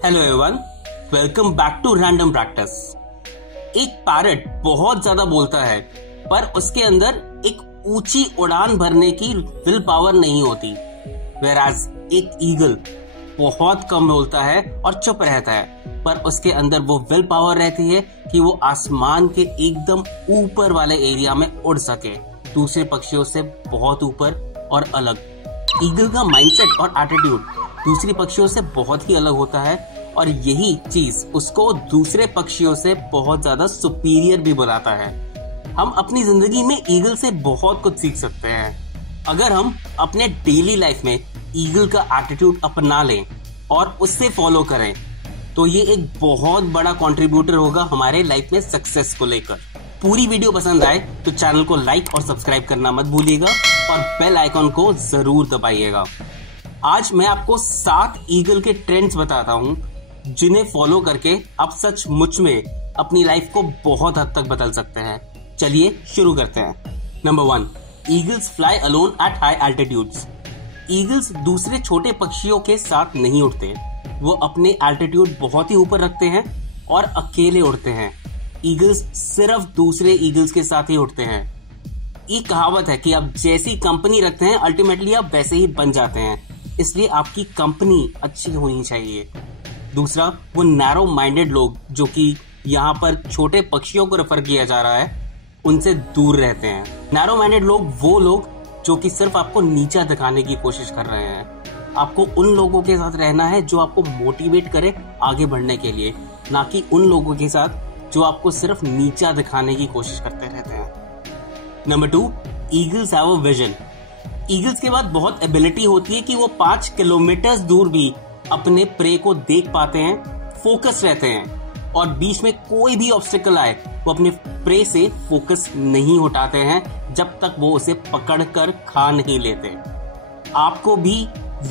Hello everyone, welcome back to random practice. एक parrot बहुत ज्यादा बोलता है, पर उसके अंदर एक ऊंची उड़ान भरने की विल पावर नहीं होती। वेराज एक ईगल बहुत कम बोलता है और चुप रहता है, पर उसके अंदर वो विल पावर रहती है कि वो आसमान के एकदम ऊपर वाले एरिया में उड़ सके, दूसरे पक्षियों से बहुत ऊपर और अलग। ईगल का माइंडसेट और एटीट्यूड दूसरी पक्षियों से बहुत ही अलग होता है, और यही चीज उसको दूसरे पक्षियों से बहुत ज्यादा सुपीरियर भी बनाता है। हम अपनी जिंदगी में ईगल से बहुत कुछ सीख सकते हैं। अगर हम अपने डेली लाइफ में ईगल का एटीट्यूड अपना लें और उससे फॉलो करें, तो ये एक बहुत बड़ा कंट्रीब्यूटर होगा हमारे लाइफ में सक्सेस को लेकर। पूरी वीडियो पसंद आए तो चैनल को लाइक और सब्सक्राइब करना मत भूलिएगा और बेल आइकॉन को जरूर दबाइएगा। आज मैं आपको 7 ईगल के ट्रेंड्स बताता हूं, जिन्हें फॉलो करके आप सचमुच में अपनी लाइफ को बहुत हद तक बदल सकते हैं। चलिए शुरू करते हैं। Number 1, eagles fly alone at high altitudes. Eagles दूसरे छोटे पक्षियों के साथ नहीं उड़ते, वो अपने एल्टीट्यूड बहुत ही ऊपर रखते हैं और अकेले उड़ते हैं। ईगल्स सिर्फ दूसरे ईगल्स के साथ ही उड़ते हैं। ये कहावत है कि आप जैसी कंपनी रखते हैं अल्टीमेटली आप वैसे ही बन जाते हैं, इसलिए आपकी कंपनी अच्छी होनी चाहिए। दूसरा, वो नैरो माइंडेड लोग, जो कि यहाँ पर छोटे पक्षियों को रेफर किया जा रहा है, उनसे दूर रहते हैं। नैरो माइंडेड लोग वो लोग जो कि सिर्फ आपको नीचा दिखाने की कोशिश कर रहे हैं। आपको उन लोगों के साथ रहना है जो आपको मोटिवेट करे आगे बढ़ने के लिए, ना कि उन लोगों के साथ जो आपको सिर्फ नीचा दिखाने की कोशिश करते रहते हैं। Number 2, eagles have a vision. Eagles के बाद बहुत एबिलिटी होती है कि वो 5 किलोमीटर दूर भी अपने प्रे को देख पाते हैं, फोकस रहते हैं, और बीच में कोई भी ऑब्स्टिकल आए वो अपने प्रे से फोकस नहीं हटाते हैं जब तक वो उसे पकड़कर खा नहीं लेते। आपको भी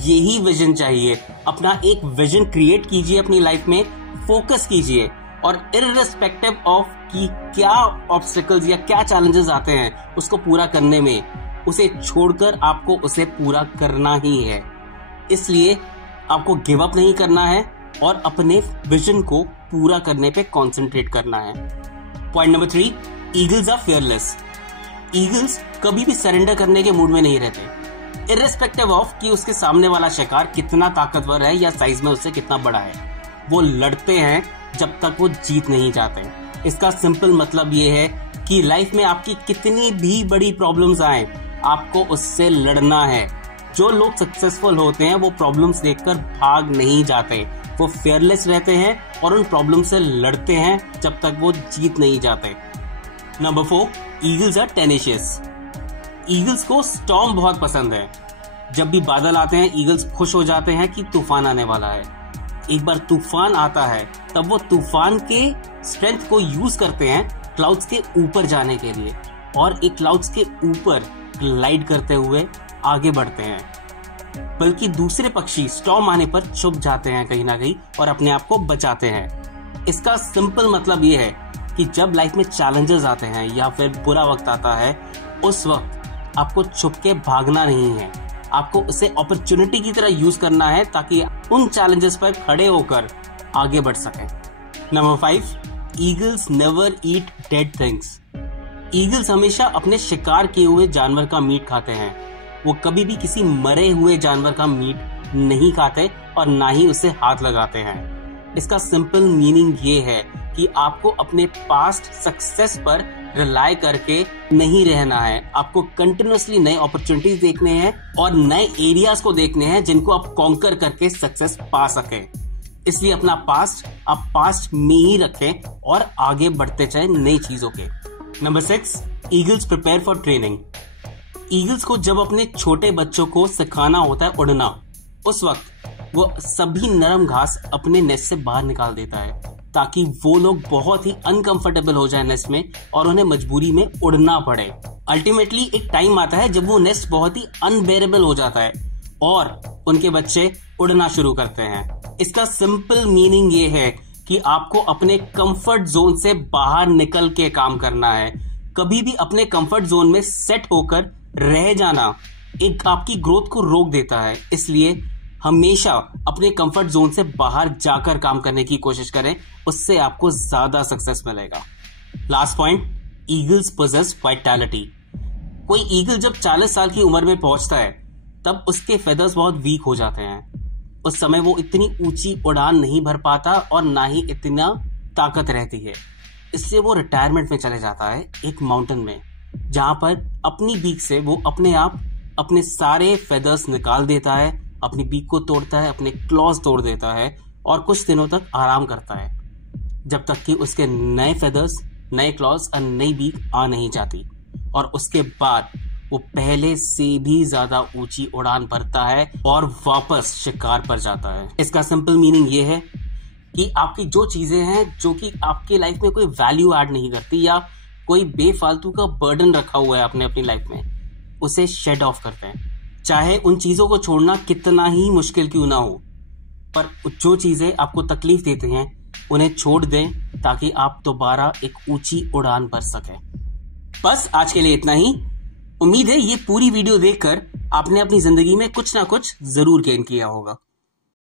यही विजन चाहिए। अपना एक विजन क्रिएट कीजिए, अपनी लाइफ में फोकस कीजिए, और इररिस्पेक्टिव ऑफ कि क्या ऑब्स्टिकल्स या क्या चैलेंजेस आते हैं उसको पूरा करने में, उसे छोड़कर आपको उसे पूरा करना ही है। इसलिए आपको गिव अप नहीं करना है और अपने विजन को पूरा करने पे कंसंट्रेट करना है। Point number 3, eagles are fearless. Eagles कभी भी सरेंडर करने के मूड में नहीं रहते, इररिस्पेक्टिव ऑफ कि उसके सामने वाला शिकार कितना ताकतवर है या साइज में उससे कितना बड़ा है। वो लड़ते हैं जब तक वो जीत नहीं जाते। इसका सिंपल मतलब ये है कि लाइफ में आपकी कितनी भी बड़ी प्रॉब्लम्स आए, आपको उससे लड़ना है। जो लोग सक्सेसफुल होते हैं वो प्रॉब्लम्स देखकर भाग नहीं जाते, वो फेयरलेस रहते हैं और उन प्रॉब्लम से लड़ते हैं जब तक वो जीत नहीं जाते। Number 4, eagles are tenacious. Eagles को स्टॉर्म बहुत पसंद है। जब भी बादल आते हैं ईगल्स खुश हो जाते हैं कि तूफान आने वाला है। एक बार तूफान आता है तब वो तूफान के स्ट्रेंथ को यूज करते हैं क्लाउड्स के ऊपर जाने के लिए, और एक क्लाउड्स के ऊपर ग्लाइड करते हुए आगे बढ़ते हैं। बल्कि दूसरे पक्षी स्टॉर्म आने पर छुप जाते हैं कहीं ना कहीं और अपने आप को बचाते हैं। इसका सिंपल मतलब ये है कि जब लाइफ में चैलेंजेस आते हैं या फिर बुरा वक्त आता है, उस वक्त आपको छुप के भागना नहीं है, आपको उसे अपॉर्चुनिटी की तरह यूज करना है ताकि उन चैलेंजेस पर खड़े होकर आगे बढ़ सकें। नंबर 5, ईगल्स नेवर ईट डेड थिंग्स। ईगल्स हमेशा अपने शिकार किए हुए जानवर का मीट खाते हैं। वो कभी भी किसी मरे हुए जानवर का मीट नहीं खाते और ना ही उसे हाथ लगाते हैं। इसका सिंपल मीनिंग ये है कि आपको अपने पास्ट सक्सेस पर रिलाय करके नहीं रहना है। आपको कंटिन्यूअसली नए अपॉर्चुनिटीज देखने हैं और नए एरियाज को देखने हैं जिनको आप कॉन्कर करके सक्सेस पा सके। इसलिए अपना पास्ट आप पास्ट में ही रखें और आगे बढ़ते चले नई चीजों के। Number 6, eagles prepare for training. Eagles को जब अपने छोटे बच्चों को सिखाना होता है उड़ना, उस वक्त वो सभी नरम घास अपने नेस्ट से बाहर निकाल देता है ताकि वो लोग बहुत ही अनकंफर्टेबल हो जाए नेस्ट में और उन्हें मजबूरी में उड़ना पड़े। अल्टीमेटली एक टाइम आता है जब वो नेस्ट बहुत ही अनबेरेबल हो जाता है और उनके बच्चे उड़ना शुरू करते हैं। इसका सिंपल मीनिंग ये है कि आपको अपने कंफर्ट जोन से बाहर निकल के काम करना है। कभी भी अपने कंफर्ट जोन में सेट होकर रह जाना एक आपकी ग्रोथ को रोक देता है। इसलिए हमेशा अपने कंफर्ट जोन से बाहर जाकर काम करने की कोशिश करें, उससे आपको ज्यादा सक्सेस मिलेगा। Last point, eagles possess vitality. कोई ईगल जब 40 साल की उम्र में पहुंचता है तब उसके फेदर्स बहुत वीक हो जाते हैं। उस समय वो इतनी ऊंची उड़ान नहीं भर पाता और ना ही इतना ताकत रहती है। इसलिए वो रिटायरमेंट में चले जाता है एक माउंटेन में, जहां पर अपनी बीक से वो अपने आप अपने सारे फेदर्स निकाल देता है, अपनी बीक को तोड़ता है, अपने क्लॉज तोड़ देता है और कुछ दिनों तक आराम करता है, जब तक कि उसके नए फेदर्स, नए क्लॉज और नई बीक आ नहीं जाती। और उसके बाद वो पहले से भी ज्यादा ऊंची उड़ान भरता है और वापस शिकार पर जाता है। इसका सिंपल मीनिंग ये है कि आपकी जो चीजें हैं जो कि आपकी लाइफ में कोई वैल्यू ऐड नहीं करती या कोई बेफालतू का बर्डन रखा हुआ है आपने अपनी लाइफ में, उसे शेड ऑफ करते हैं। चाहे उन चीजों को छोड़ना कितना ही मुश्किल क्यों ना हो, पर जो चीजें आपको तकलीफ देती हैं उन्हें छोड़ दें ताकि आप दोबारा एक ऊंची उड़ान भर सकें। बस आज के लिए इतना ही। उम्मीद है ये पूरी वीडियो देखकर आपने अपनी जिंदगी में कुछ ना कुछ जरूर गेन किया होगा।